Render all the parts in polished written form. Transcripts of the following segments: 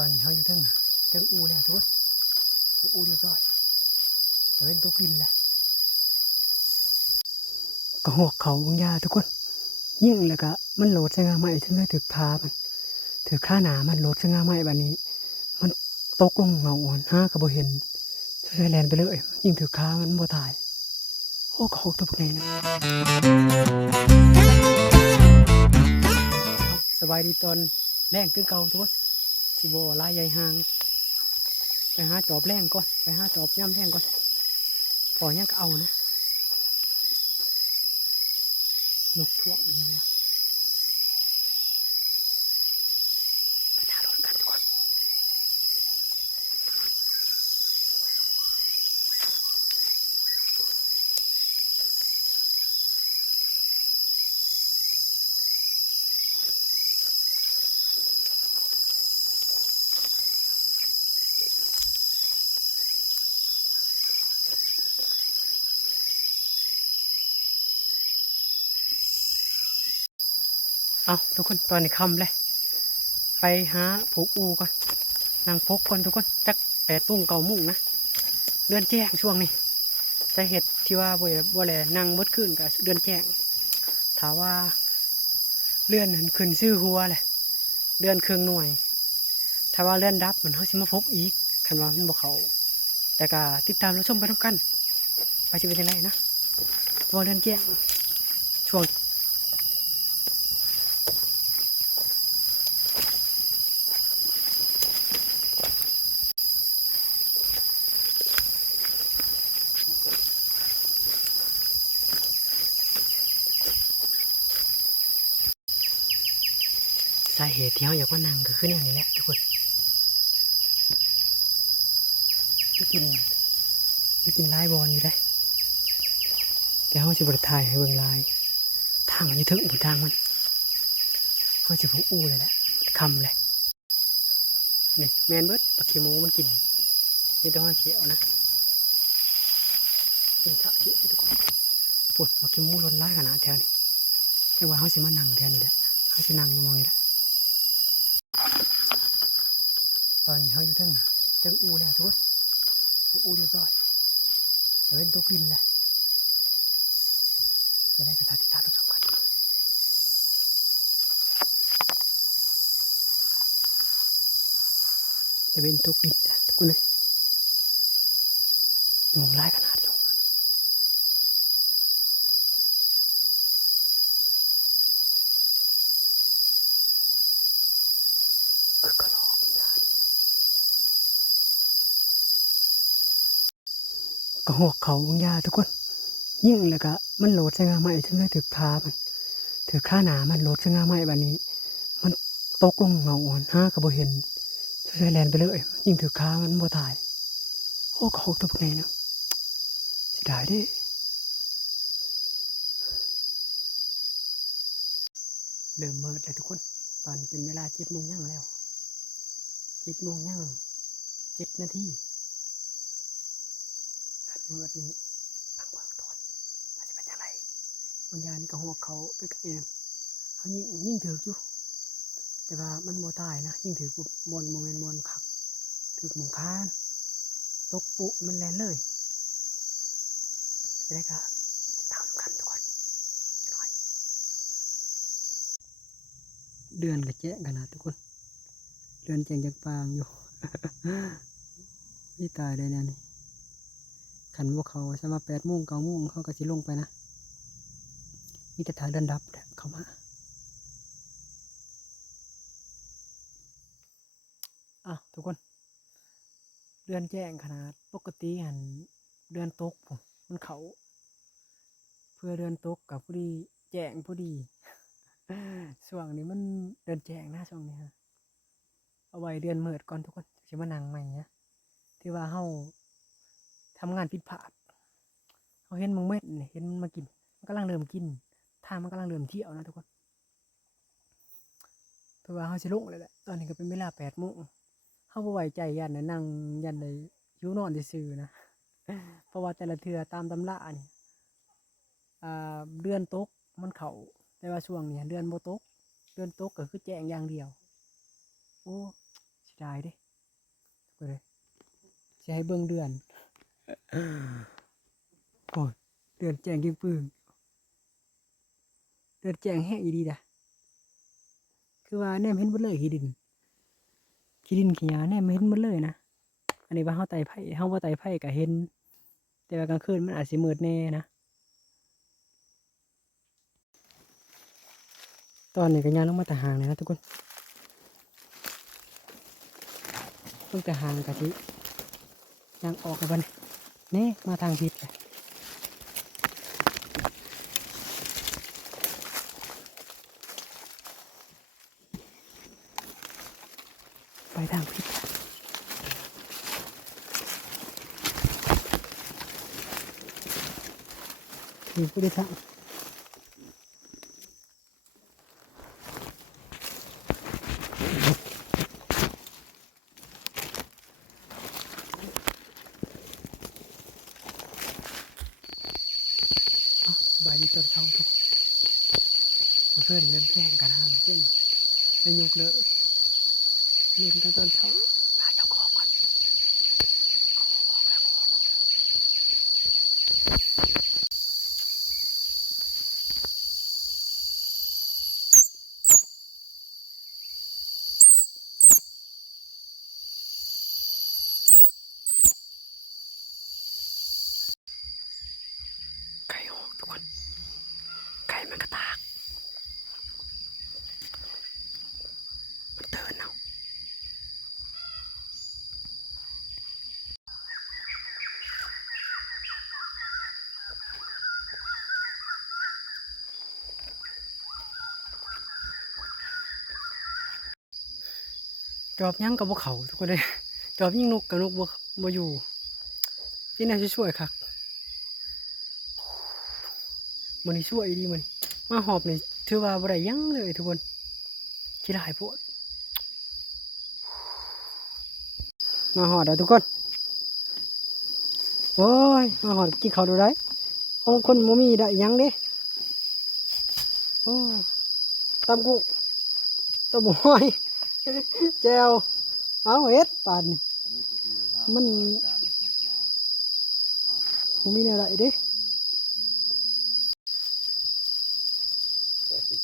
อนนี้เขาอยู่เทิงอูแล้วทุกคนผูอูเรียบร้อยแต่เป็นตัวกลิ่นแหละก็หอกเขาบางยาทุกคนยิ่งแล้วก็มันโหลดใช้งานใหม่ถึงได้ถือคามันถือค่าหนามันโหลดใช้งานใหม่แบบนี้มันตกลงเงาอ่อนห้ากระโบเห็นใช้แลนไปเลยยิ่งถือค้ามันบ่ถ่ายโอ้ก็หกตัวไงนะสบายดีตอนแรงคือเก่าทุกคนสิโบลายใหญ่ห่างไปหาจอบแรงก่อนไปหาจอบย่ำแรงก่อนพอเนี้ยก็เอานะนกท่วงเนี่ยวะประชาชนกันทุกคนเอาทุกคนตอนนี้ค่ำเลยไปหาผูกอูก่อนนางพกก่อนทุกคนจัก8 โมง 9 โมงนะเดือนแจ้งช่วงนี้สาเหตุที่ว่าบ่แลนั่งบดขึ้นกับเดือนแจ้งถามว่าเลื่อนขึ้นซื้อหัวแหละเดือนเครื่องหน่วยถ้าว่าเลื่อนดับมันเขาสิมาพกอีกคันว่ามันบ่เขาแต่ก็ติดตามเราชมไปทั้งกันไปจะเป็นยังไงนะตัวเดือนแจ้งช่วงสาเหตุที่เขาอยากมานั่งก็คือเนี่ยนี่แหละทุกคนกินลายบอลอยู่ได้แล้วเขาจะบริถ่ายให้เบิ่งลายทางมันจะถึงบนทางมันเขาจะพกอู้เลยแหละคำเลยนี่แมนเบิร์ดปักเขียวมันกินไม่ต้องให้เขียวนะกินสะเขียวทุกคนปวดปักเขียวล้นไล่ขนาดแถวนี้แต่ว่าเขาสิมานั่งแถวนี้แหละเขาสินั่งมองนี่แหละตอนนี้เขาอยู่เทิงอูแล้วทุกคนผูอูเรียบร้อยแต่เป็นตัวกลิ่นแหละจะได้กระทาที่ตาเราสำคัญจะเป็นตัวกลิ่นนะทุกคนเลยยุงไล่ขนาดยุงคือกระรอกยาเนี่ยก็หอกเขาบางยาทุกคนยิ่งแล้วก็มันโหลดใช้งานใหม่ถึงได้ถือคามันถือค่าหนามันโหลดใช้งานใหม่แบบนี้มันตกลงเงาอ่อนห้ากระโบเห็นใช้แลนไปเลยยิ่งถือค้ามันบ่ถ่ายโอ้ก็หกตัวไงนะเสียดายดิเริ่มมืดแล้วทุกคนตอนนี้เป็นเวลา7 โมงย่างแล้ว7 โมงย่าง7 นาทีกันมืดนี้พังเบิกทนมาจะเป็นยังไงบางอย่างนี่ก็หัวเขาใกล้ๆนึงเขายิ่งถืออยู่แต่ว่ามันบ่ตายนะยิ่งถือปุ๊บมนโมเมนต์มนคักถือหมองค้านตกปุมันแลนเลยจะได้ก็ติดตามกันทุกคนหน่อยเดือนกับแจ๊กันนะทุกคนเดือนแจงจังปางอยู่ พี่ตายเลยเนี่ยนี่ขันพวกเขาใช่มา8 โมง 9 โมงเขาก็จะลงไปนะมีแต่ทางเดินดับเข้ามาทุกคนเดือนแจ้งขนาดปกติหันเดือนตกผมมันเขาเพื่อเดือนตกกับพอดีแจ้งพอดี ช่วงนี้มันเดือนแจ้งนะช่วงนี้ฮะเอาไว้เดือนเมิดก่อนทุกคนจะมานั่งใหม่เนี่ยที่ว่าเขาทำงานผิดพลาดเขาเห็นมังเม็ดเห็นมากินมันกำลังเริ่มกินทางมันกำลังเริ่มเที่ยวนะทุกคนแต่ว่าเขาจะลงเลยแหละตอนนี้ก็เป็นเวลา8 โมงเขาบ่ไว้ใจยันนะนั่งยันเลยหิวนอนซื่อๆนะเพราะว่าแต่ละเทือตามตำรานี่เดือนตกมันเขาแต่ว่าช่วงนี้เดือนโบตกเดือนตกก็คือแจ้งอย่างเดียวโอ้เสีย ได้เด้ไปเลยจะให้เบิ่งเดือนโอ้ยเดือนแจ้งยิ่งปึ้งเดือนแจ้งแห้งอีดีด่ะคือว่าแนมเห็นหมดเลยขี้ดินขี้หญ้าแนมเห็นหมดเลยนะอันนี้ว่าเฮาไต่ไผ่เฮาบ่ไต่ไผ่ก็เห็นแต่ว่ากลางคืนมันอาจสิมืดแน่นะตอนนี้ก็ย่างลงมาแต่ห่างเลยนะทุกคนลงแต่ห่างกะทิย่างออกกันบัดนี่มาทางผิดเลยไปทางผิดนี่ผู้โดยสารสบายดีตอนเช้าทุกคนเพื่อนเดินแจ้งกันหาเพื่อนได้ยกเลยลุ้นกันตอนเช้าพาเจ้าของก่อนของแล้วไก่หอกทุกคนไก่มันกระตากมันเตือนเอาจอบยังกับพวกเขาทุกคนเลยจอบยิ่งนกกับนกบ่อยู่ที่น่าจะช่วยครับมันนี่ช่วยดีมันมาหอบนี่ถือว่าบ่ได้ยั้งเลยทุกคนขี้หายโพดมาหอดแล้วทุกคนโอ้ยมาหอดกินเขาวดูได้ของคนบ่มีได้ยั้งเด้โอ้ตำกุ้งตำหอยแจวเอาเฮ็ดปานนี่มันบ่มีอะไรเด้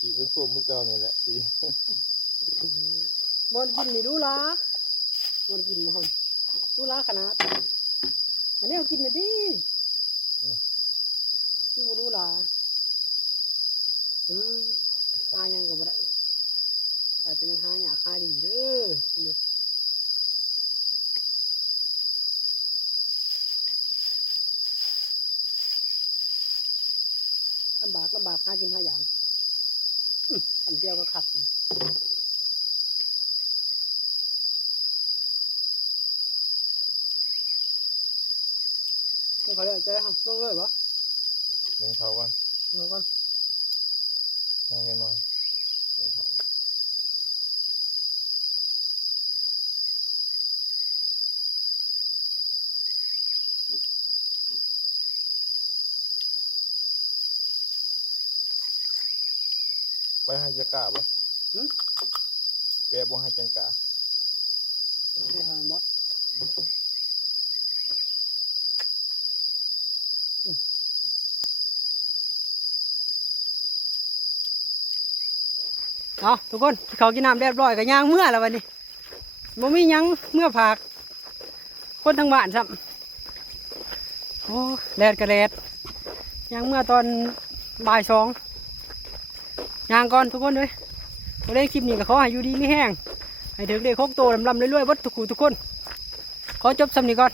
สีเป็นส้มมือเก่านี่แหละสีบอลกินนี่ดูละบอลกินมันดูละขนาดอันนี้เอากินน่ะดิมันบ่ดูละเอ้ยหายังก็บ่ได้อาจจะเป็นหาหยาคาดีเด้อคนเดียวลำบากหากินหาอย่างทำเจียวก็ขับนี่เขาเรียกเจ๊ฮะลงเลยปะ นึ่งเขากัน ลงก่อน นั่งแค่หน่อยนึ่งเขาไปให้จังกะบ่แปะบ่ให้จังกะให้ทานบ่เอาทุกคนเขากินน้ำเรียบร้อยกับย่างเมื่อแล้ววันนี้บ่มียังเมื่อผักคนทั้งบ้านซ้ำโอ้แดดกระแดดย่างเมื่อตอนบ่าย2ย่างก่อนทุกคนเลยพอได้คลิปนี้ก็ขอให้อยู่ดีไม่แห้งให้ถึงได้ครบโตลำๆเรื่อยๆวัดทุกคนขอจบสำนี้ก่อน